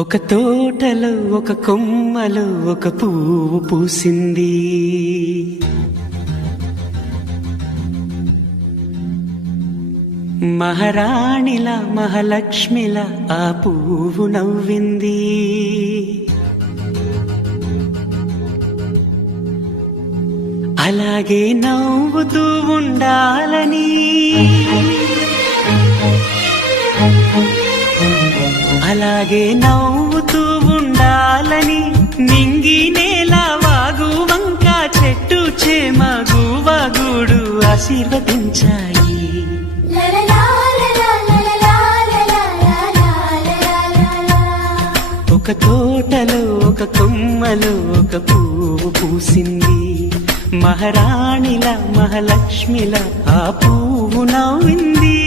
ఒక తోటలో ఒక కొమ్మలో ఒక పువ్వు పూసింది. మహారాణిలా మహాలక్ష్మిలా ఆ పువ్వు నవ్వింది. అలాగే నవ్వుతూ ఉండాలని, అలాగే నవ్వుతూ ఉండాలని నింగి నేల వాగు వంక చెట్టు చేమ గువగూడు ఆశీర్వదించాయి. ఒక తోటలో ఒక కొమ్మలో ఒక పువ్వు పూసింది. మహారాణిలా మహాలక్ష్మిలా ఆ పువ్వు నవ్వింది.